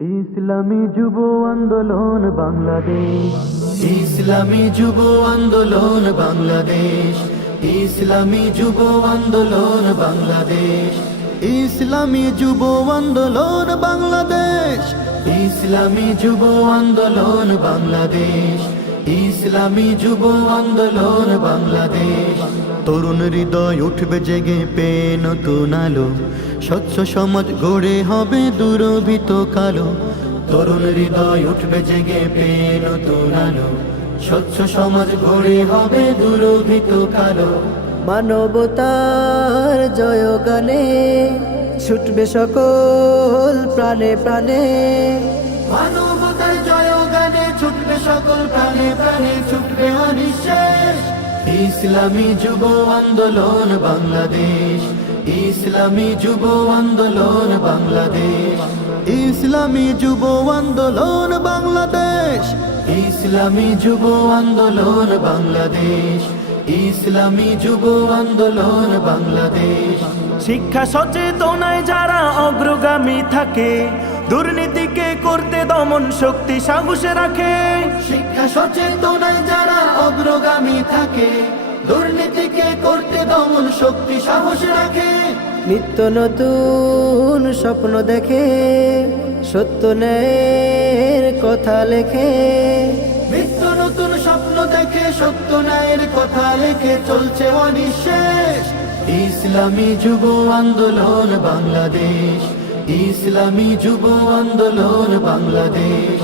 ইসলামী যুব আন্দোলন বাংলাদেশ, ইসলামী যুব আন্দোলন বাংলাদেশ, ইসলামী যুব আন্দোলন বাংলাদেশ, ইসলামী যুব আন্দোলন বাংলাদেশ, ইসলামী যুব আন্দোলন বাংলাদেশ, ইসলামী যুব আন্দোলন বাংলাদেশ। তরুণ হৃদয় উঠবে জেগে পেয়ে নতুন আলো, স্বচ্ছ সমাজ গড়ে হবে দুরভিত কালো। তরুণ হৃদয় উঠবে জেগে পেয়ে নতুন আলো, স্বচ্ছ সমাজ গড়ে হবে দুরভিত কালো। মানবতার জয়গানে ছুটবে সকল প্রাণে প্রাণে, মানবতার জয়গানে ছুটবে সকল প্রাণে প্রাণে, ছুটবে অনিঃশেষ। ইসলামী যুব আন্দোলন বাংলাদেশ, ইসলামী যুব আন্দোলন বাংলাদেশ, ইসলামী যুব আন্দোলন বাংলাদেশ, ইসলামী যুব আন্দোলন বাংলাদেশ, ইসলামী যুব আন্দোলন বাংলাদেশ। শিক্ষা সচেতনায় যারা অগ্রগামী থাকে, দুর্নীতিকে করতে দমন শক্তি সাহসে রাখে। শিক্ষা সচেতনায় যারা অগ্রগামী থাকে, দুর্নীতিকে করতে দমন শক্তি সাহস রাখে। নিত্য নতুন স্বপ্ন দেখে, সত্য ন্যায়ের কথা লেখে। নিত্য নতুন স্বপ্ন দেখে, সত্য ন্যায়ের কথা লেখে, চলছে অনিঃশেষ। ইসলামী যুব আন্দোলন বাংলাদেশ, ইসলামী যুব আন্দোলন বাংলাদেশ,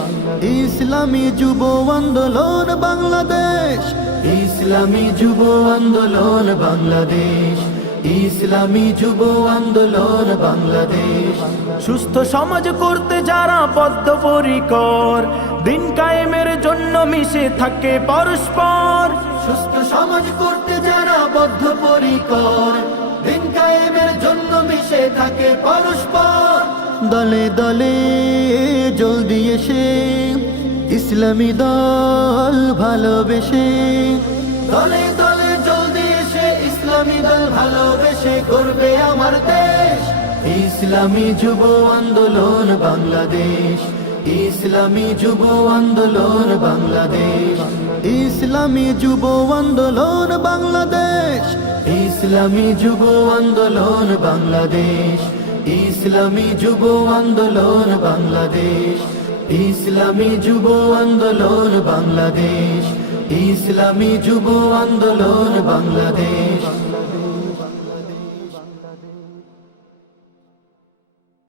ইসলামী যুব আন্দোলন বাংলাদেশ, ইসলামী যুব আন্দোলন বাংলাদেশ, ইসলামী যুব আন্দোলন বাংলাদেশ। সুস্থ সমাজ করতে যারা বদ্ধপরিকর, দিন কায়েমের জন্য মিশে থাকে পরস্পর। সুস্থ সমাজ করতে যারা বদ্ধপরিকর, দিন কায়েমের জন্য মিশে থাকে পরস্পর। দলে দলে জলদি এসে ইসলামী দল ভালোবেসে, দলে দলে জলদি এসে ইসলামী দল ভালোবেসে করবে আমার দেশ। ইসলামী যুব আন্দোলন বাংলাদেশ, ইসলামী যুব আন্দোলন বাংলাদেশ, ইসলামী যুব আন্দোলন বাংলাদেশ, ইসলামী যুব আন্দোলন বাংলাদেশ, ইসলামী যুব আন্দোলন বাংলাদেশ, ইসলামী যুব আন্দোলন বাংলাদেশ, ইসলামী যুব আন্দোলন বাংলাদেশ।